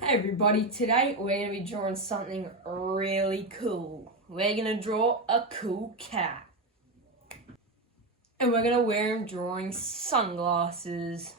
Hey everybody, today we're going to be drawing something really cool. We're going to draw a cool cat. And we're going to wear him drawing sunglasses.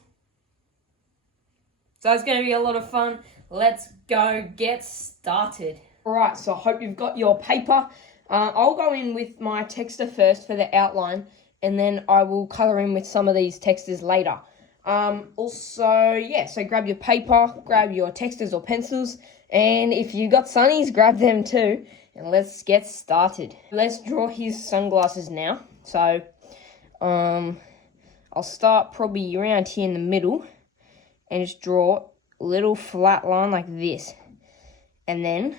So it's going to be a lot of fun. Let's go get started. Alright, so I hope you've got your paper. I'll go in with my texter first for the outline, and then I will colour in with some of these textures later. So grab your paper, grab your textures or pencils, and if you got sunnies, grab them too, and let's get started. Let's draw his sunglasses now. So, I'll start probably around here in the middle, and just draw a little flat line like this, and then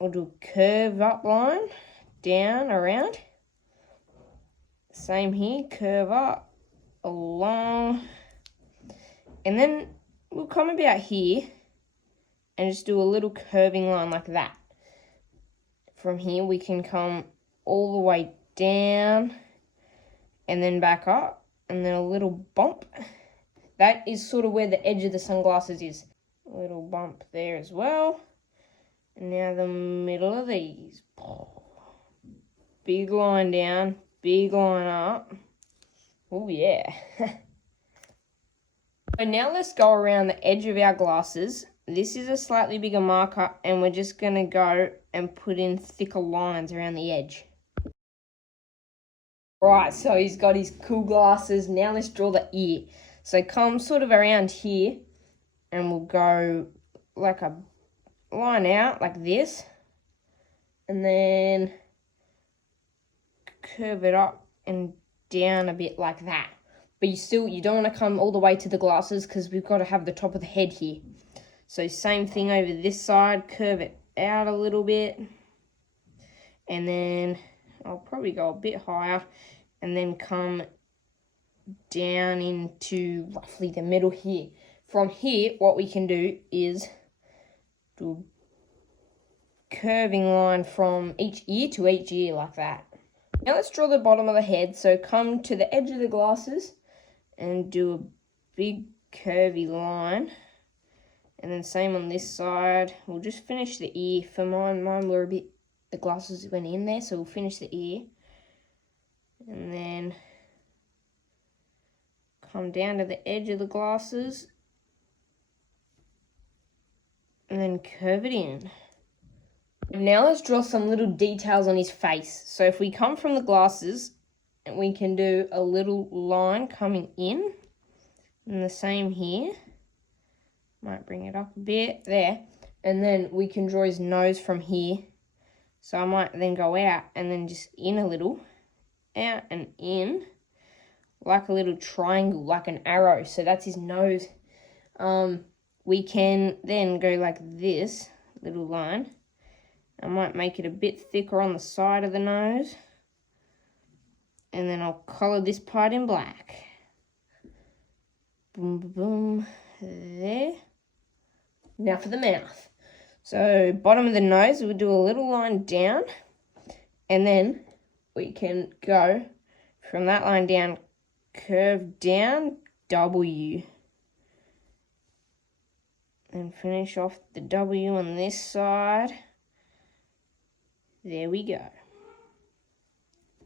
we'll do a curve up line, down, around. Same here, curve up, along, and then we'll come about here and just do a little curving line like that. From here we can come all the way down and then back up, and then a little bump. That is sort of where the edge of the sunglasses is. A little bump there as well. And now the middle of these. Big line down, big line up. Oh yeah. So now let's go around the edge of our glasses. This is a slightly bigger marker, and we're just going to go and put in thicker lines around the edge. Right, so he's got his cool glasses. Now let's draw the ear. So come sort of around here, and we'll go like a line out like this, and then curve it up and down a bit like that. But you don't want to come all the way to the glasses, because we've got to have the top of the head here. So same thing over this side, curve it out a little bit, and then I'll probably go a bit higher, and then come down into roughly the middle here. From here, what we can do is do a curving line from each ear to each ear like that. Now let's draw the bottom of the head. So come to the edge of the glasses and do a big curvy line. And then same on this side. We'll just finish the ear. For mine were a bit, the glasses went in there, so we'll finish the ear. And then come down to the edge of the glasses and then curve it in. Now let's draw some little details on his face. So if we come from the glasses, and we can do a little line coming in, and the same here. Might bring it up a bit there, and then we can draw his nose from here. So I might then go out and then just in a little, out and in, like a little triangle, like an arrow. So that's his nose. We can then go like this, little line. I might make it a bit thicker on the side of the nose, and then I'll colour this part in black. Boom, boom, boom, there. Now for the mouth. So bottom of the nose, we'll do a little line down, and then we can go from that line down, curve down, W. And finish off the W on this side. There we go.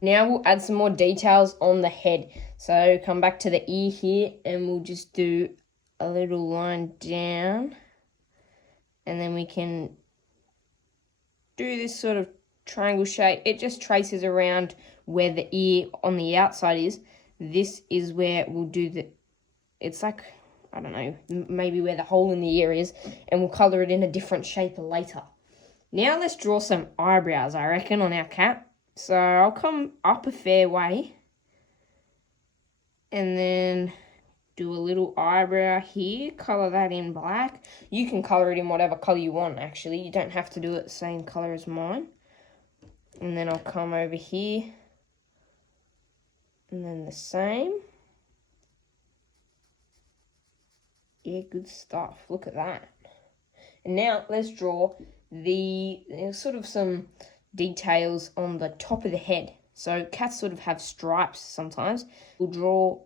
Now we'll add some more details on the head. So come back to the ear here, and we'll just do a little line down. And then we can do this sort of triangle shape. It just traces around where the ear on the outside is. This is where we'll do it's like, I don't know, maybe where the hole in the ear is, and we'll colour it in a different shape later. Now let's draw some eyebrows, I reckon, on our cat. So I'll come up a fair way, and then do a little eyebrow here, colour that in black. You can colour it in whatever colour you want, actually. You don't have to do it the same colour as mine. And then I'll come over here, and then the same. Yeah, good stuff. Look at that. And now let's draw sort of some details on the top of the head. So cats sort of have stripes sometimes. We'll draw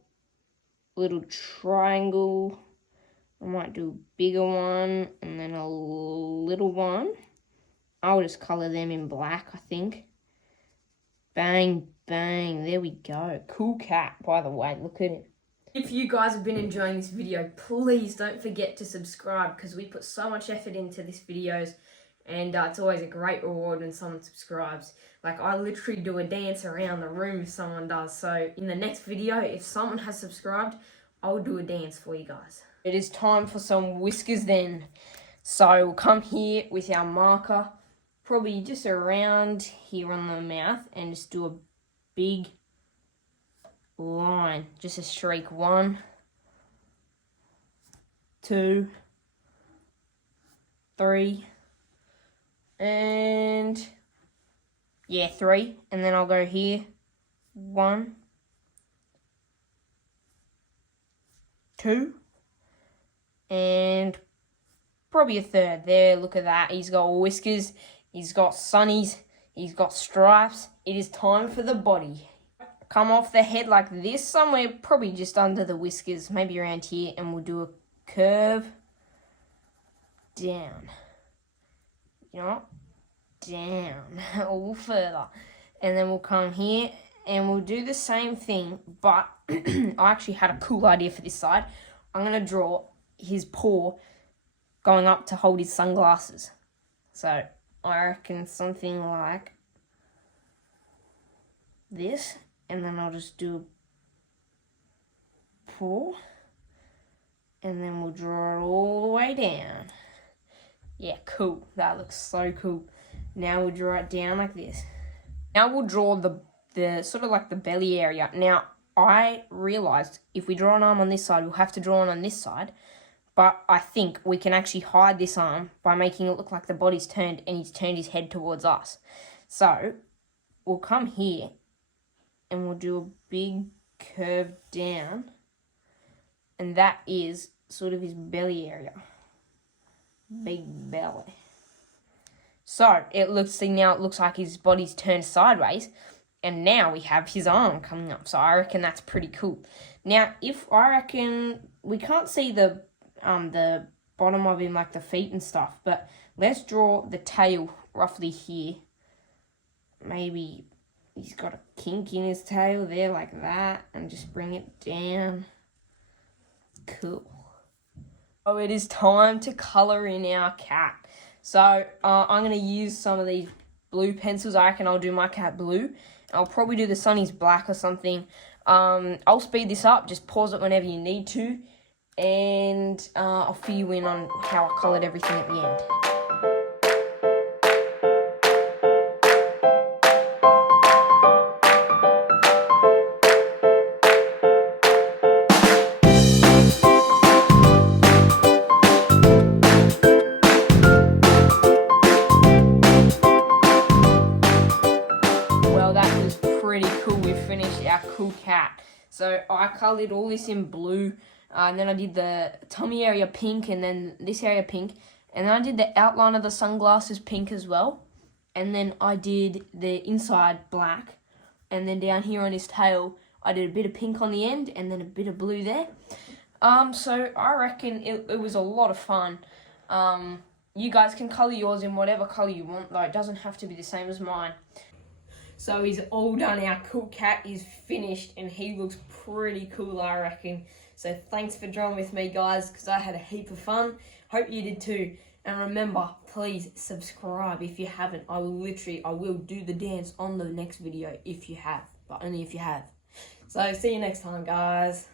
a little triangle I might do a bigger one and then a little one. I'll just colour them in black, I think. Bang, bang, there we go. Cool cat, by the way, look at him. If you guys have been enjoying this video, please don't forget to subscribe because we put so much effort into these videos, and it's always a great reward when someone subscribes. Like, I literally do a dance around the room if someone does. So in the next video, if someone has subscribed, I'll do a dance for you guys. It is time for some whiskers then. So we'll come here with our marker, probably just around here on the mouth, and just do a big line, just a streak. 1, 2, 3, and yeah, 3, and then I'll go here, 1, 2, and probably a third. There, look at that. He's got whiskers, he's got sunnies, he's got stripes. It is time for the body. Come off the head like this, somewhere probably just under the whiskers, maybe around here, and we'll do a curve down. You know, down a little further. And then we'll come here and we'll do the same thing, but I actually had a cool idea for this side. I'm going to draw his paw going up to hold his sunglasses. So I reckon something like this, and then I'll just do a paw, and then we'll draw it all the way down. Yeah, cool. That looks so cool. Now we'll draw it down like this. Now we'll draw the sort of like the belly area. Now, I realised if we draw an arm on this side, we'll have to draw one on this side. But I think we can actually hide this arm by making it look like the body's turned and he's turned his head towards us. So we'll come here and we'll do a big curve down. And that is sort of his belly area. Big belly. So it looks like his body's turned sideways, and now we have his arm coming up. So I reckon that's pretty cool. Now, I reckon we can't see the bottom of him, like the feet and stuff, but let's draw the tail roughly here. Maybe he's got a kink in his tail there like that, and just bring it down. Cool. Oh, it is time to colour in our cat. So I'm going to use some of these blue pencils. I reckon I'll do my cat blue. I'll probably do the sunnies black or something. I'll speed this up. Just pause it whenever you need to. And I'll fill you in on how I coloured everything at the end. Pretty cool. We finished our cool cat. So I coloured all this in blue, and then I did the tummy area pink, and then this area pink, and then I did the outline of the sunglasses pink as well, and then I did the inside black, and then down here on his tail I did a bit of pink on the end and then a bit of blue there. So I reckon it was a lot of fun. You guys can colour yours in whatever colour you want, though it doesn't have to be the same as mine. So he's all done. Our cool cat is finished and he looks pretty cool, I reckon. So thanks for drawing with me, guys, because I had a heap of fun. Hope you did too. And remember, please subscribe if you haven't. I will do the dance on the next video if you have, but only if you have. So see you next time, guys.